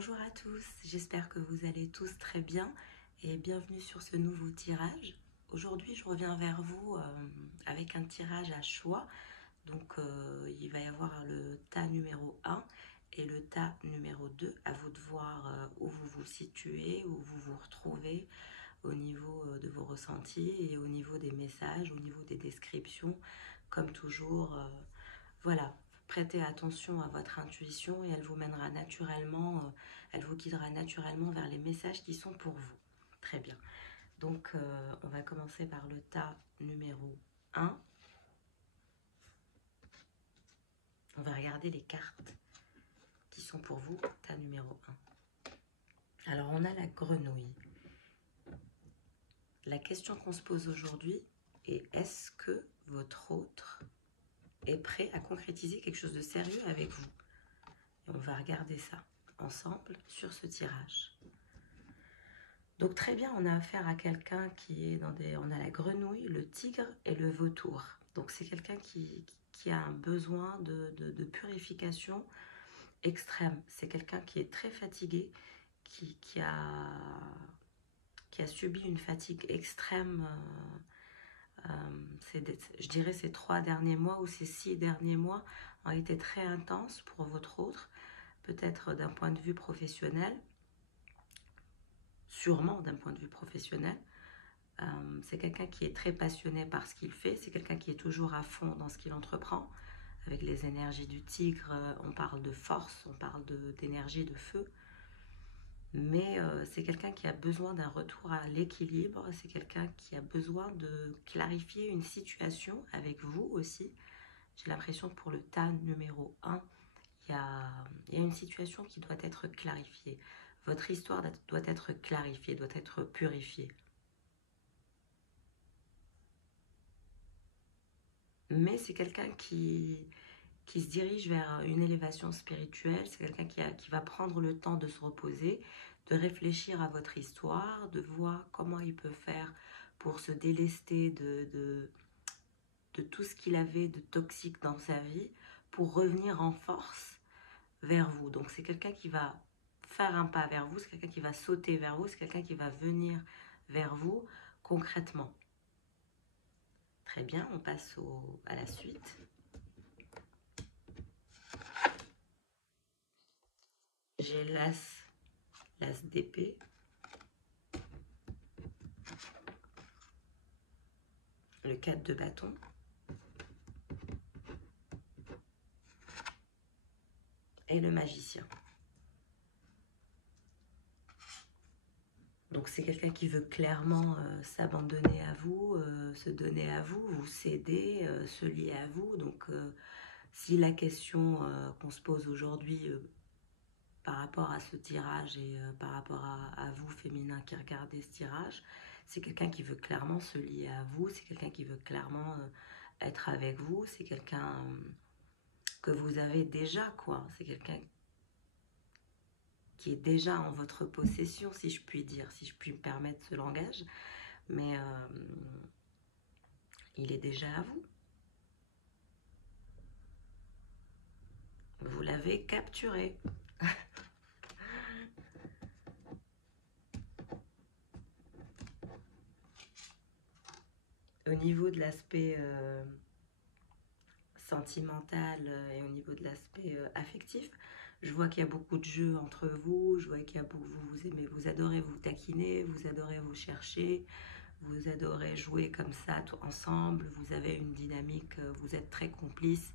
Bonjour à tous, j'espère que vous allez tous très bien et bienvenue sur ce nouveau tirage. Aujourd'hui, je reviens vers vous avec un tirage à choix. Donc, il va y avoir le tas numéro 1 et le tas numéro 2. À vous de voir où vous vous situez, où vous vous retrouvez au niveau de vos ressentis et au niveau des messages, au niveau des descriptions. Comme toujours, voilà, prêtez attention à votre intuition et elle vous mènera naturellement, elle vous guidera naturellement vers les messages qui sont pour vous. Très bien. Donc, on va commencer par le tas numéro 1. On va regarder les cartes qui sont pour vous, tas numéro 1. Alors, on a la grenouille. La question qu'on se pose aujourd'hui est: est-ce que votre autre est prêt à concrétiser quelque chose de sérieux avec vous? Et on va regarder ça ensemble sur ce tirage. Donc très bien, on a affaire à quelqu'un qui est dans des... On a la grenouille, le tigre et le vautour. Donc c'est quelqu'un qui a un besoin de purification extrême. C'est quelqu'un qui est très fatigué, qui a subi une fatigue extrême. Je dirais ces 3 derniers mois ou ces 6 derniers mois ont été très intenses pour votre autre, peut-être d'un point de vue professionnel, sûrement d'un point de vue professionnel. C'est quelqu'un qui est très passionné par ce qu'il fait, c'est quelqu'un qui est toujours à fond dans ce qu'il entreprend. Avec les énergies du tigre, on parle de force, on parle d'énergie de feu. Mais c'est quelqu'un qui a besoin d'un retour à l'équilibre, c'est quelqu'un qui a besoin de clarifier une situation avec vous aussi. J'ai l'impression que pour le tas numéro 1, il y a une situation qui doit être clarifiée. Votre histoire doit être clarifiée, doit être purifiée. Mais c'est quelqu'un qui se dirige vers une élévation spirituelle, c'est quelqu'un qui va prendre le temps de se reposer, de réfléchir à votre histoire, de voir comment il peut faire pour se délester de tout ce qu'il avait de toxique dans sa vie, pour revenir en force vers vous. Donc c'est quelqu'un qui va faire un pas vers vous, c'est quelqu'un qui va sauter vers vous, c'est quelqu'un qui va venir vers vous concrètement. Très bien, on passe à la suite. J'ai l'as d'épée, le 4 de bâton, et le magicien. Donc c'est quelqu'un qui veut clairement s'abandonner à vous, se donner à vous, vous céder, se lier à vous. Donc si la question qu'on se pose aujourd'hui par rapport à ce tirage et par rapport à vous, féminin, qui regardez ce tirage, c'est quelqu'un qui veut clairement se lier à vous, c'est quelqu'un qui veut clairement être avec vous, c'est quelqu'un que vous avez déjà, quoi. C'est quelqu'un qui est déjà en votre possession, si je puis dire, si je puis me permettre ce langage, mais il est déjà à vous. Vous l'avez capturé. Au niveau de l'aspect sentimental et au niveau de l'aspect affectif, je vois qu'il y a beaucoup de jeux entre vous, je vois qu'il y a beaucoup, vous aimez, vous adorez vous taquiner, vous adorez vous chercher, vous adorez jouer comme ça tout ensemble, vous avez une dynamique, vous êtes très complices.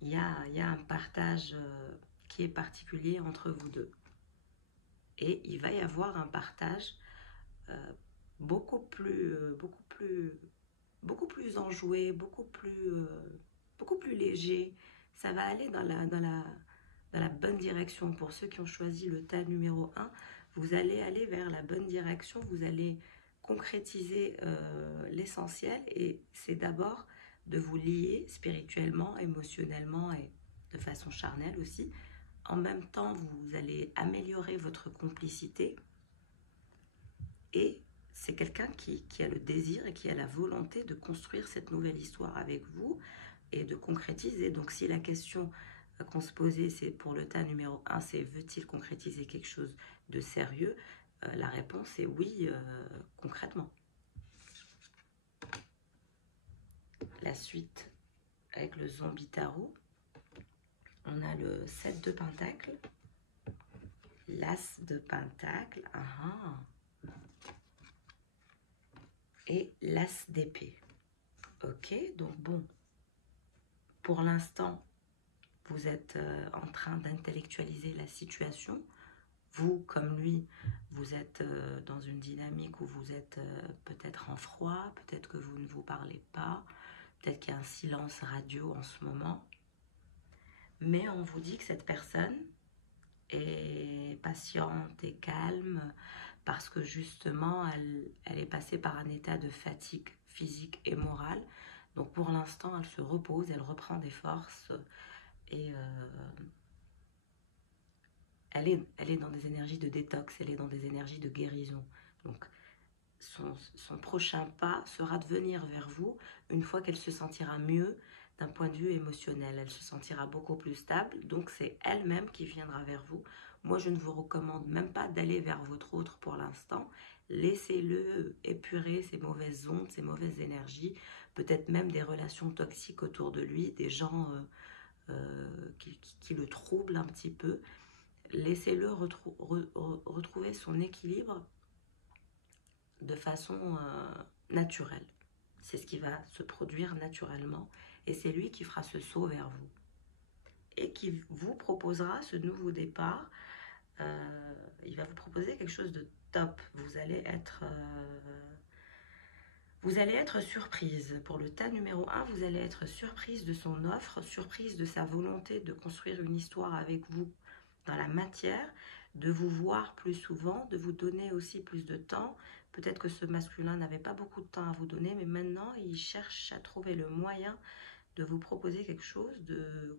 Il y a un partage qui est particulier entre vous deux. Et il va y avoir un partage beaucoup plus enjoué, beaucoup plus léger. Ça va aller dans la bonne direction. Pour ceux qui ont choisi le tas numéro 1, vous allez aller vers la bonne direction, vous allez concrétiser l'essentiel, et c'est d'abord de vous lier spirituellement, émotionnellement et de façon charnelle aussi. En même temps, vous allez améliorer votre complicité, et c'est quelqu'un qui a le désir et qui a la volonté de construire cette nouvelle histoire avec vous et de concrétiser. Donc si la question qu'on se posait, c'est pour le tas numéro 1, c'est veut-il concrétiser quelque chose de sérieux? La réponse est oui, concrètement. La suite avec le zombie tarot, on a le 7 de pentacles, l'as de pentacles, et l'as d'épée. Ok, donc bon, pour l'instant, vous êtes en train d'intellectualiser la situation. Vous, comme lui, vous êtes dans une dynamique où vous êtes peut-être en froid, peut-être que vous ne vous parlez pas, peut-être qu'il y a un silence radio en ce moment. Mais on vous dit que cette personne est patiente et calme parce que justement, elle est passée par un état de fatigue physique et morale. Donc pour l'instant, elle se repose, elle reprend des forces et elle est dans des énergies de détox, elle est dans des énergies de guérison. Donc son prochain pas sera de venir vers vous une fois qu'elle se sentira mieux d'un point de vue émotionnel. Elle se sentira beaucoup plus stable, donc c'est elle-même qui viendra vers vous. Moi, je ne vous recommande même pas d'aller vers votre autre pour l'instant. Laissez-le épurer ses mauvaises ondes, ses mauvaises énergies, peut-être même des relations toxiques autour de lui, des gens qui le troublent un petit peu. Laissez-le retrouver son équilibre de façon naturelle. C'est ce qui va se produire naturellement et c'est lui qui fera ce saut vers vous et qui vous proposera ce nouveau départ. Il va vous proposer quelque chose de top. Vous allez être surprise. Pour le tas numéro 1, vous allez être surprise de son offre, surprise de sa volonté de construire une histoire avec vous dans la matière, de vous voir plus souvent, de vous donner aussi plus de temps. Peut-être que ce masculin n'avait pas beaucoup de temps à vous donner, mais maintenant, il cherche à trouver le moyen de vous proposer quelque chose de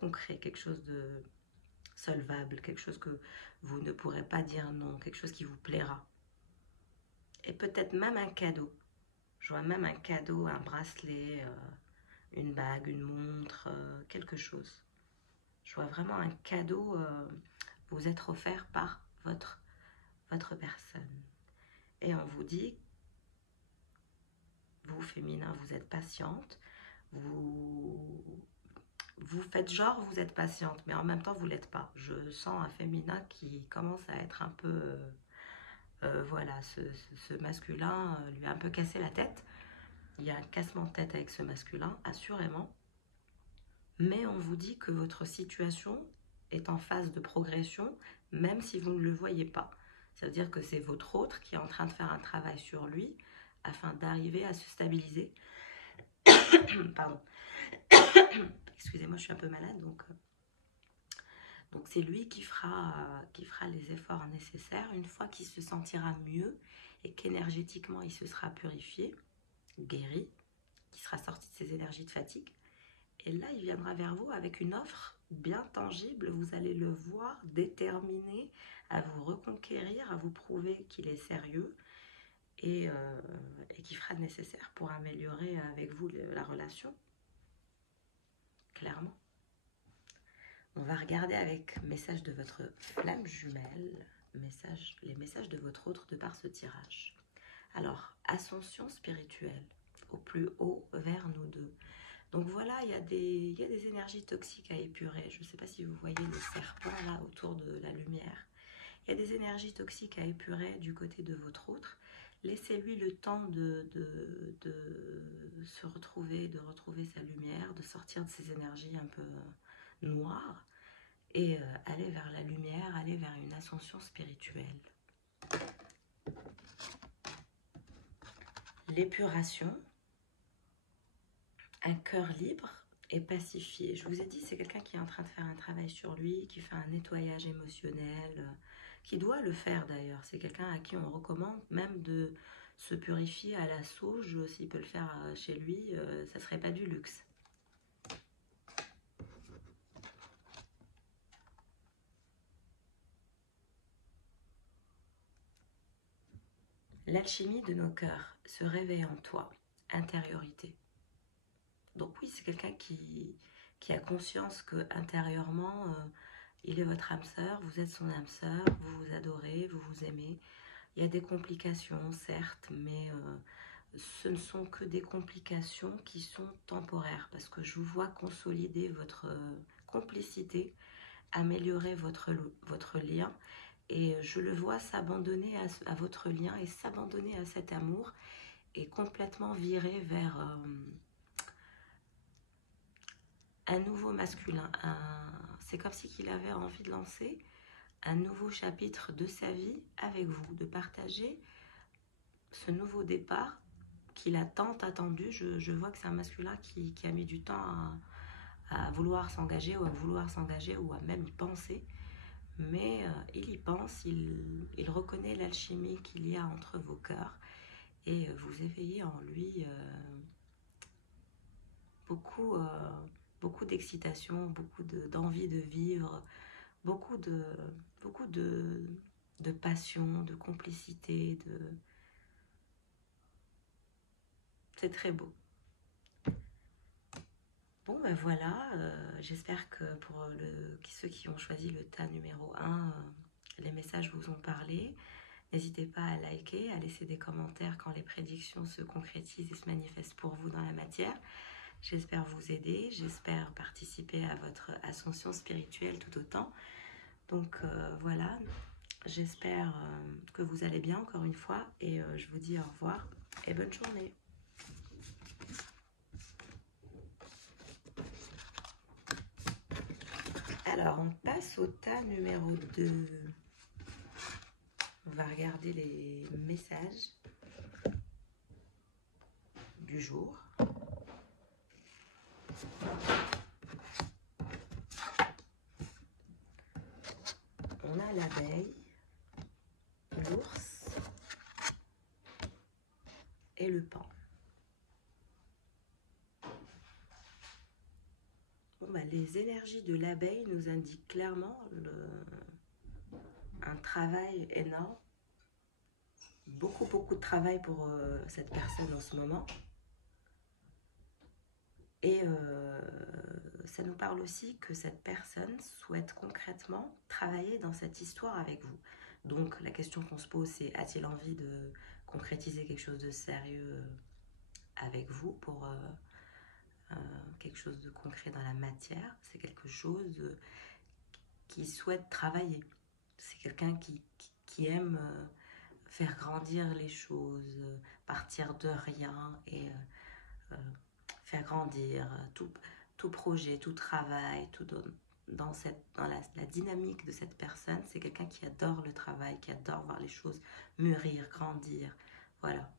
concret, quelque chose de solvable, quelque chose que vous ne pourrez pas dire non, quelque chose qui vous plaira. Et peut-être même un cadeau. Je vois même un cadeau, un bracelet, une bague, une montre, quelque chose. Je vois vraiment un cadeau vous être offert par votre personne. Et on vous dit, vous féminin, vous êtes patiente, vous faites genre vous êtes patiente, mais en même temps vous l'êtes pas. Je sens un féminin qui commence à être un peu, voilà, ce masculin lui a un peu cassé la tête. Il y a un cassement de tête avec ce masculin, assurément. Mais on vous dit que votre situation est en phase de progression, même si vous ne le voyez pas. Ça veut dire que c'est votre autre qui est en train de faire un travail sur lui afin d'arriver à se stabiliser. Pardon. Excusez-moi, je suis un peu malade, donc c'est lui qui fera les efforts nécessaires une fois qu'il se sentira mieux et qu'énergétiquement il se sera purifié, guéri, qui sera sorti de ses énergies de fatigue. Et là, il viendra vers vous avec une offre bien tangible. Vous allez le voir déterminé à vous reconquérir, à vous prouver qu'il est sérieux et qu'il fera le nécessaire pour améliorer avec vous la relation. Clairement. On va regarder avec message de votre flamme jumelle, les messages de votre autre de par ce tirage. Alors, ascension spirituelle, au plus haut vers nous deux. Donc voilà, il y a des énergies toxiques à épurer. Je ne sais pas si vous voyez le serpent là autour de la lumière. Il y a des énergies toxiques à épurer du côté de votre autre. Laissez-lui le temps de se retrouver, de retrouver sa lumière, de sortir de ces énergies un peu noires et aller vers la lumière, aller vers une ascension spirituelle. L'épuration, un cœur libre et pacifié. Je vous ai dit, c'est quelqu'un qui est en train de faire un travail sur lui, qui fait un nettoyage émotionnel, qui doit le faire d'ailleurs. C'est quelqu'un à qui on recommande même de se purifier à la sauge. S'il peut le faire chez lui, ça ne serait pas du luxe. L'alchimie de nos cœurs se réveille en toi, intériorité. Donc oui, c'est quelqu'un qui qui a conscience que intérieurement, il est votre âme sœur, vous êtes son âme sœur, vous vous adorez, vous vous aimez. Il y a des complications, certes, mais ce ne sont que des complications qui sont temporaires, parce que je vous vois consolider votre complicité, améliorer votre lien, et je le vois s'abandonner à votre lien et s'abandonner à cet amour, et complètement virer vers un nouveau masculin. C'est comme si qu'il avait envie de lancer un nouveau chapitre de sa vie avec vous, de partager ce nouveau départ qu'il a tant attendu. Je vois que c'est un masculin qui a mis du temps à vouloir s'engager ou à même y penser. Mais il y pense, il reconnaît l'alchimie qu'il y a entre vos cœurs, et vous éveillez en lui beaucoup, beaucoup d'excitation, beaucoup d'envie de vivre, beaucoup de, beaucoup de passion, de complicité. C'est très beau. Bon, ben voilà, j'espère que pour ceux qui ont choisi le tas numéro 1, les messages vous ont parlé. N'hésitez pas à liker, à laisser des commentaires quand les prédictions se concrétisent et se manifestent pour vous dans la matière. J'espère vous aider, j'espère participer à votre ascension spirituelle tout autant. Donc voilà, j'espère que vous allez bien encore une fois, et je vous dis au revoir et bonne journée. Alors, on passe au tas numéro 2. On va regarder les messages du jour. On a l'abeille, l'ours et le paon. Bon, bah, les énergies de l'abeille nous indiquent clairement un travail énorme. Beaucoup de travail pour cette personne en ce moment. Et ça nous parle aussi que cette personne souhaite concrètement travailler dans cette histoire avec vous. Donc la question qu'on se pose, c'est: a-t-il envie de concrétiser quelque chose de sérieux avec vous, pour quelque chose de concret dans la matière? C'est quelque chose qui souhaite travailler. C'est quelqu'un qui aime faire grandir les choses, partir de rien et faire grandir tout projet, tout travail, tout dans la dynamique de cette personne. C'est quelqu'un qui adore le travail, qui adore voir les choses mûrir, grandir. Voilà.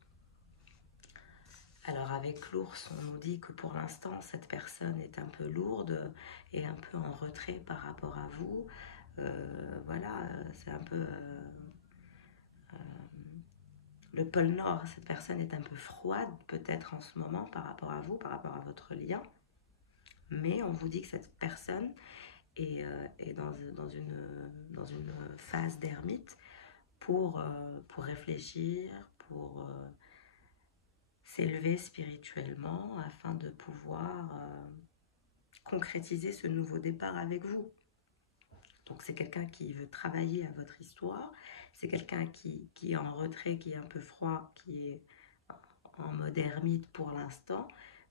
Alors avec l'ours, on nous dit que pour l'instant, cette personne est un peu lourde et un peu en retrait par rapport à vous. Voilà, c'est un peu... le pôle Nord, cette personne est un peu froide peut-être en ce moment par rapport à vous, par rapport à votre lien. Mais on vous dit que cette personne est dans une phase d'ermite pour réfléchir, pour s'élever spirituellement afin de pouvoir concrétiser ce nouveau départ avec vous. Donc c'est quelqu'un qui veut travailler à votre histoire, c'est quelqu'un qui est en retrait, qui est un peu froid, qui est en mode ermite pour l'instant,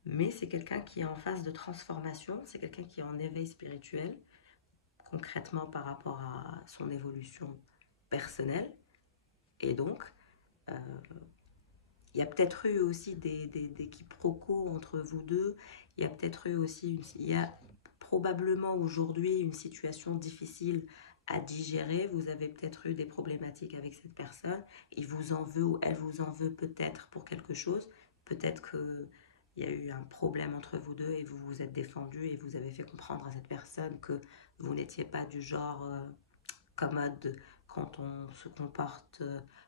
mais c'est quelqu'un qui est en phase de transformation, c'est quelqu'un qui est en éveil spirituel, concrètement par rapport à son évolution personnelle. Et donc, il y a peut-être eu aussi des quiproquos entre vous deux, il y a peut-être eu aussi, il y a probablement aujourd'hui une situation difficile à digérer. Vous avez peut-être eu des problématiques avec cette personne, il vous en veut ou elle vous en veut peut-être pour quelque chose, peut-être qu'il y a eu un problème entre vous deux et vous vous êtes défendu et vous avez fait comprendre à cette personne que vous n'étiez pas du genre commode quand on se comporte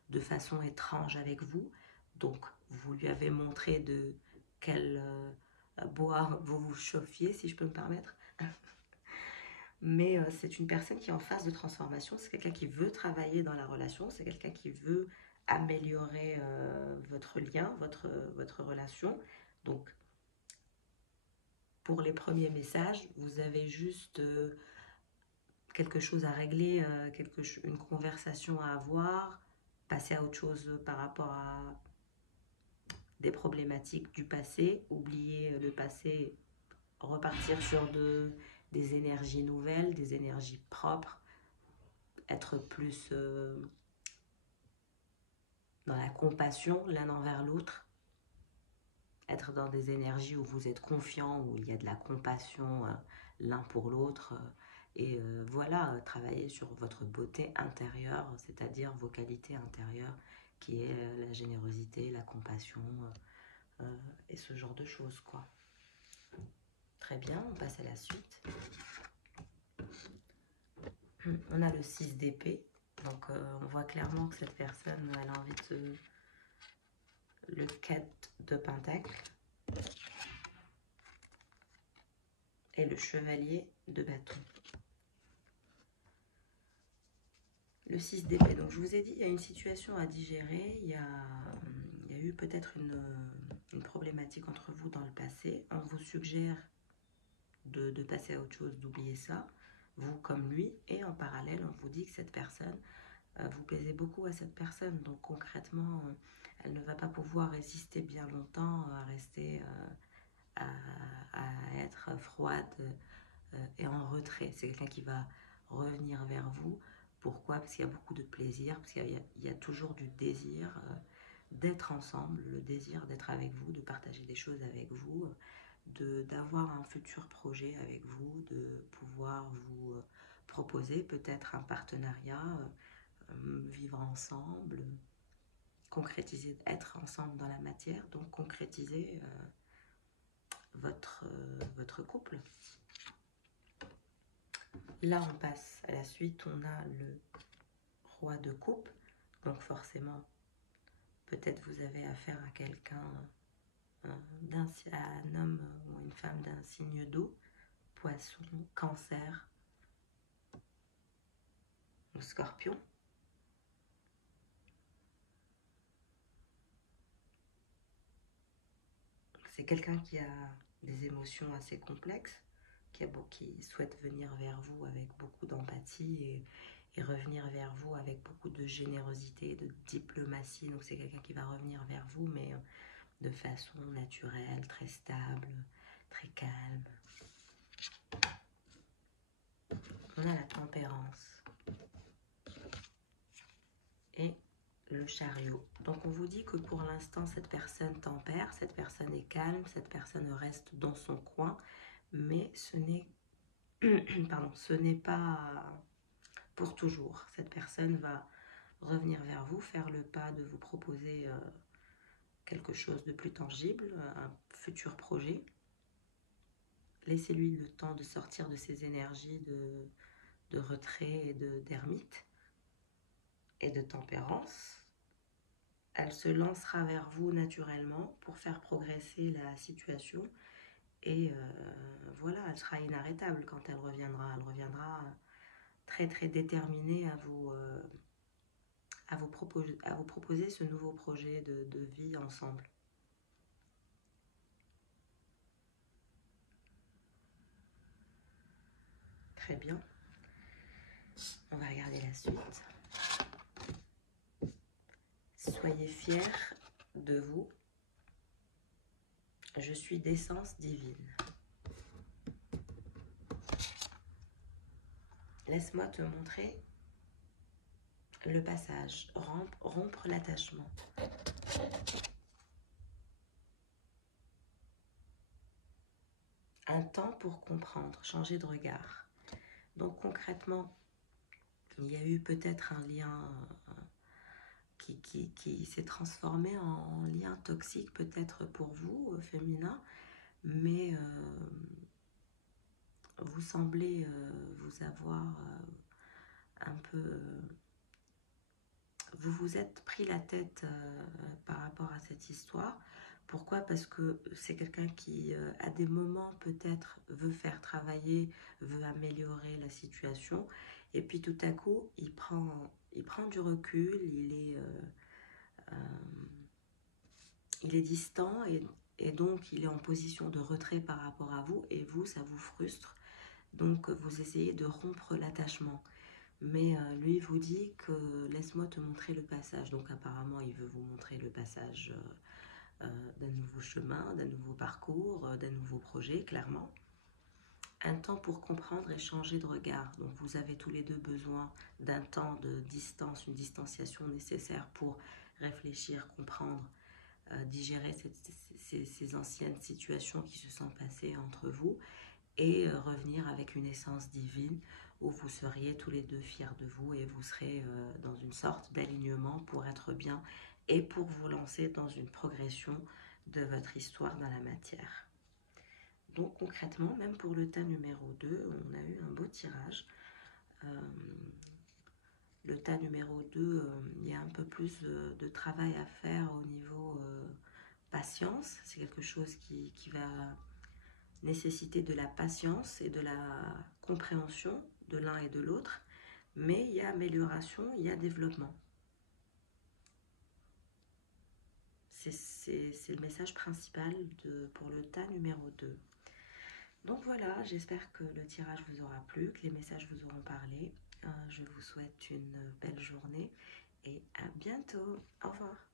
de façon étrange avec vous. Donc vous lui avez montré de quel bois vous vous chauffiez, si je peux me permettre. Mais c'est une personne qui est en phase de transformation, c'est quelqu'un qui veut travailler dans la relation, c'est quelqu'un qui veut améliorer votre lien, votre relation. Donc, pour les premiers messages, vous avez juste quelque chose à régler, une conversation à avoir, passer à autre chose par rapport à des problématiques du passé, oublier le passé, repartir sur des énergies nouvelles, des énergies propres, être plus dans la compassion l'un envers l'autre, être dans des énergies où vous êtes confiant, où il y a de la compassion l'un pour l'autre. Et voilà, travailler sur votre beauté intérieure, c'est-à-dire vos qualités intérieures, qui est la générosité, la compassion et ce genre de choses, quoi. Très bien, on passe à la suite. On a le 6 d'épée. Donc on voit clairement que cette personne, elle a envie de... Le 4 de pentacle. Et le chevalier de bâton. Le 6 d'épée. Donc je vous ai dit, il y a une situation à digérer. Il y a eu peut-être une problématique entre vous dans le passé. On vous suggère de passer à autre chose, d'oublier ça, vous comme lui. Et en parallèle, on vous dit que cette personne, vous plaisez beaucoup à cette personne. Donc concrètement, elle ne va pas pouvoir résister bien longtemps à rester, à être froide et en retrait. C'est quelqu'un qui va revenir vers vous. Pourquoi? Parce qu'il y a beaucoup de plaisir, parce qu'il y a toujours du désir d'être ensemble, le désir d'être avec vous, de partager des choses avec vous, d'avoir un futur projet avec vous, de pouvoir vous proposer peut-être un partenariat, vivre ensemble, concrétiser, être ensemble dans la matière, donc concrétiser votre couple. Là, on passe à la suite, on a le roi de coupe, donc forcément, peut-être vous avez affaire à quelqu'un, un homme ou une femme d'un signe d'eau, poisson, cancer ou scorpion. C'est quelqu'un qui a des émotions assez complexes, qui souhaite venir vers vous avec beaucoup d'empathie et revenir vers vous avec beaucoup de générosité, de diplomatie. Donc c'est quelqu'un qui va revenir vers vous, mais de façon naturelle, très stable, très calme. On a la tempérance et le chariot. Donc on vous dit que pour l'instant cette personne tempère, cette personne est calme, cette personne reste dans son coin, mais ce n'est pardon, ce n'est pas pour toujours. Cette personne va revenir vers vous, faire le pas de vous proposer quelque chose de plus tangible, un futur projet. Laissez-lui le temps de sortir de ses énergies de retrait et d'ermite et de tempérance. Elle se lancera vers vous naturellement pour faire progresser la situation et voilà, elle sera inarrêtable quand elle reviendra. Elle reviendra très très déterminée à vous proposer ce nouveau projet de vie ensemble. Très bien. On va regarder la suite. Soyez fiers de vous. Je suis d'essence divine. Laisse-moi te montrer le passage, rompre l'attachement. Un temps pour comprendre, changer de regard. Donc concrètement, il y a eu peut-être un lien qui s'est transformé en lien toxique peut-être pour vous, féminin, mais vous semblez vous avoir un peu... vous vous êtes pris la tête par rapport à cette histoire. Pourquoi? Parce que c'est quelqu'un qui, à des moments, peut-être veut faire travailler, veut améliorer la situation. Et puis tout à coup, il prend du recul, il est distant et et donc il est en position de retrait par rapport à vous, et vous, ça vous frustre. Donc vous essayez de rompre l'attachement. Mais lui vous dit que laisse-moi te montrer le passage. Donc apparemment il veut vous montrer le passage d'un nouveau chemin, d'un nouveau parcours, d'un nouveau projet, clairement. Un temps pour comprendre et changer de regard. Donc vous avez tous les deux besoin d'un temps de distance, une distanciation nécessaire pour réfléchir, comprendre, digérer ces anciennes situations qui se sont passées entre vous, et revenir avec une essence divine où vous seriez tous les deux fiers de vous, et vous serez dans une sorte d'alignement pour être bien et pour vous lancer dans une progression de votre histoire dans la matière. Donc concrètement, même pour le tas numéro 2, on a eu un beau tirage. Le tas numéro 2, il y a un peu plus de travail à faire au niveau patience. C'est quelque chose qui va nécessiter de la patience et de la compréhension de l'un et de l'autre. Mais il y a amélioration, il y a développement. C'est le message principal pour le tas numéro 2. Donc voilà, j'espère que le tirage vous aura plu, que les messages vous auront parlé. Je vous souhaite une belle journée et à bientôt. Au revoir.